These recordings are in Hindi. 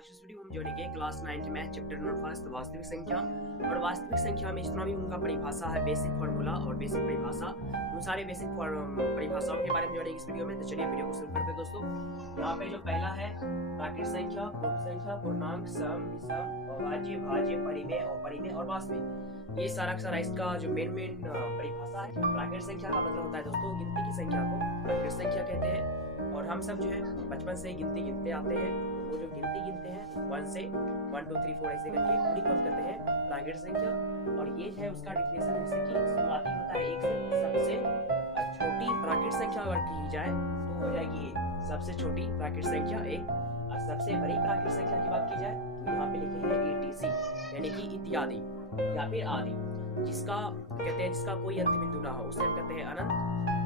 आज इस वीडियो में हम जोड़ेंगे क्लास 9 मैथ चैप्टर नंबर 1 वास्तविक संख्या। और वास्तविक संख्या में जितना भी उनका परिभाषा है, बेसिक फॉर्मूला और बेसिक परिभाषा, उन सारे बेसिक परिभाषाओं के बारे में जोड़ेंगे इस वीडियो में। तो चलिए वीडियो को शुरू करते हैं दोस्तों। यहाँ पे जो पहला है प्राकृत संख्या, पूर्ण संख्या, पूर्णांक, सम, विषम, अभाज्य, भाज्य, परिमेय, अपरिमेय और वास्तविक। ये सारा इसका जो मेन परिभाषा है। प्राकृत संख्या का मतलब होता है दोस्तों गिनती की संख्या को प्राकृत संख्या कहते हैं। और हम सब जो है बचपन से ही गिनती गिनते आते हैं। वो जो गिनती गिनते हैं 1 से 1 2 3 4 ऐसे करके उन्हीं को हम कहते हैं प्राकृत संख्या। और ये है उसका डिफिनेशन, जैसे कि शुरुआती होता है 1 से। सबसे छोटी प्राकृत संख्या अगर की जाए तो हो जाएगी 1, सबसे छोटी प्राकृत संख्या 1। और सबसे बड़ी प्राकृत संख्या की बात की जाए तो यहाँ पे लिखे हैं ATC, यानी कि इत्यादि या फिर आदि, जिसका कहते हैं जिसका कोई अंत बिंदु ना हो, उसे हम कहते हैं अनंत।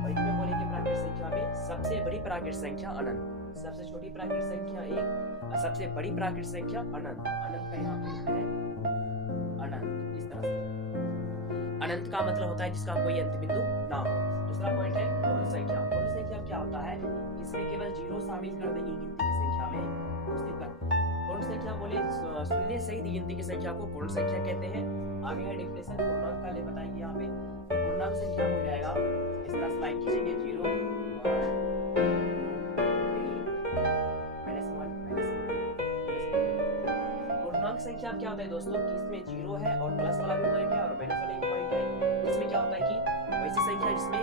और इसमें बोलेंगे प्राकृत संख्या में सबसे बड़ी प्राकृत संख्या अनंत, सबसे छोटी प्राकृत संख्या 1 और सबसे बड़ी प्राकृत संख्या अनंत। अनंत का यहाँ पे लिखा है अनंत, इस तरह से। अनंत का मतलब होता है जिसका कोई अंत बिंदु ना हो। दूसरा पॉइंट है पूर्ण संख्या। पूर्ण संख्या क्या होता है? इसमें केवल 0 शामिल कर देंगे गिनती की संख्या में, उसे पूर्ण संख्या बोले शून्य सहित गिनती की संख्या को पूर्ण संख्या कहते हैं। आगे है डिफिनेशन पूर्णांक का, ले बताएंगे यहाँ पे। पूर्णांक संख्या हो जाएगा इस तरह से लाइन खींचेंगे 0 पूर्णांक संख्या क्या होता है दोस्तों कि इसमें 0 है और प्लस वाला भी पॉइंट है और माइनस वाला भी पॉइंट है। इसमें क्या होता है कि वैसी संख्या जिसमें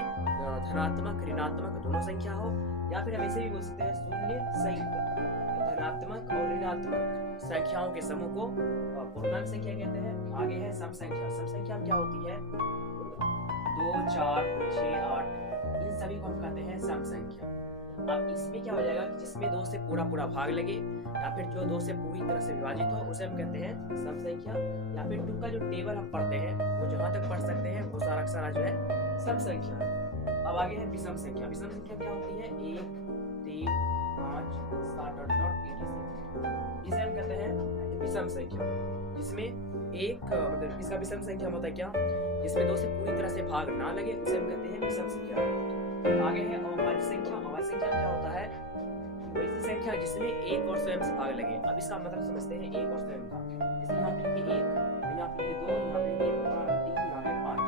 धनात्मक ऋणात्मक दोनों संख्या हो, या फिर हम ऐसे भी बोल सकते हैं शून्य सहित धनात्मक और ऋणात्मक संख्याओं के समूह को पूर्णांक संख्या कहते हैं। आगे है सम संख्या। सम संख्या क्या होती है? 2 4 6 8, इन सभी को हम कहते हैं सम संख्या। अब इसमें क्या हो जाएगा कि जिसमें 2 से पूरा भाग लगे या फिर जो 2 से पूरी तरह से विभाजित हो, उसे हम कहते हैं सम संख्या। या फिर 2 का जो टेबल हम पढ़ते हैं वो जहां तक पढ़ सकते हैं वो सारा जो है सम संख्या। अब आगे है विषम संख्या। विषम संख्या क्या होती है? 1 3 5 7 8 9 इसे हम कहते हैं विषम संख्या, जिसमें एक मतलब इसका विषम संख्या होता है क्या? जिसमें 2 से पूरी तरह से भाग ना लगे, उसे हम कहते हैं विषम संख्या। आगे है अभाज्य संख्या। अभाज्य संख्या क्या होता है? वैसी संख्या जिसमें 1 और स्वयं से भाग लगे। अब इसका मतलब समझते हैं 1 और स्वयं का। जैसे यहाँ पे लिखिए 1, यहाँ पे लिखिए 2, यहाँ पे लिखिए 3, यहाँ पे 5।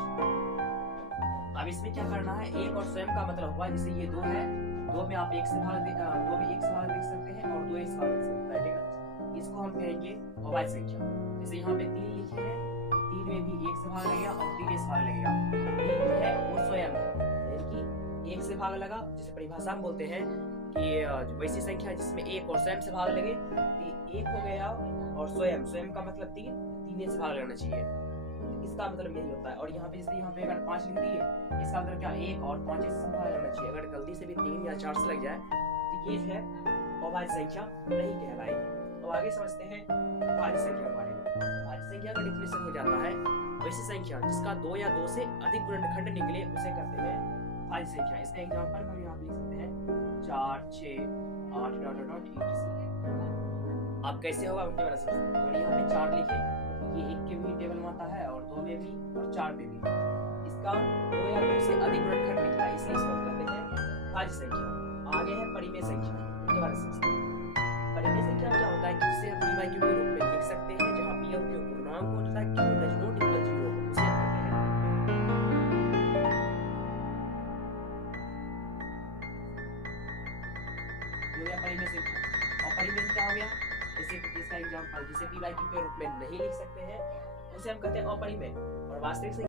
अब इसमें क्या करना है? 1 और स्वयं का मतलब हुआ जैसे ये 2 है, 2 में आप 1 से भाग देख सकते हैं और 2 एक से भाग देख सकते हैं, ठीक है। इसको हम कहेंगे अभाज्य संख्या। जैसे यहाँ पे 3 लिखे हैं, 3 में भी 1 से भाग लगेगा और 3 से भाग लगेगा। 3 है वो स्वयं है, यानी कि 1 से भाग लगा, जिसे परिभाषा में बोलते हैं कि वैसी संख्या जिसमें 1 और स्वयं से भाग लगे। 1 हो गया और स्वयं का मतलब 3 से भाग लगना चाहिए, इसका मतलब यही होता है। और यहाँ पे जैसे यहाँ पे अगर 5 लिख दिए, इसका मतलब क्या? 1 और 5 से भाग लगना चाहिए। अगर गलती से भी 3 या 4 से लग जाए तो ये है अभाज्य संख्या नहीं कहलाएगी। तो आगे समझते हैं भाज्य संख्या के बारे में। भाज्य संख्या का डिफिनेशन हो जाता है वैसी संख्या जिसका 2 या 2 से अधिक गुणनखंड निकले, उसे कहते हैं भाज्य संख्या। इसका एग्जांपल हम यहाँ पे लिख सकते हैं 4 6 8 etc। अब कैसे होगा उनके बारे में समझते हैं। और यहाँ पे 4 लिखे, ये 1 के भी टेबल में आता है और 2 में भी और 4 में भी। इसका 2 या 2 से अधिक गुणनखंड निकला, इसलिए इसको कहते हैं भाज्य संख्या। आगे है परिमेय संख्या, उनके बारे में समझते हैं। परिमेय संख्या क्या होता है कि जिसे हम p/q के रूप में लिख सकते हैं, जहां p और q पूर्णांक हो तथा q डज नॉट इक्वल 0 हो, उसे हम कहते हैं ये है परिमेय संख्या। और परिमेय क्या हो गया? जैसे इसका एग्जांपल जिसे p/q के रूप में नहीं लिख सकते हैं, उसे हम कहते हैं अपरिमेय। और वास्तविक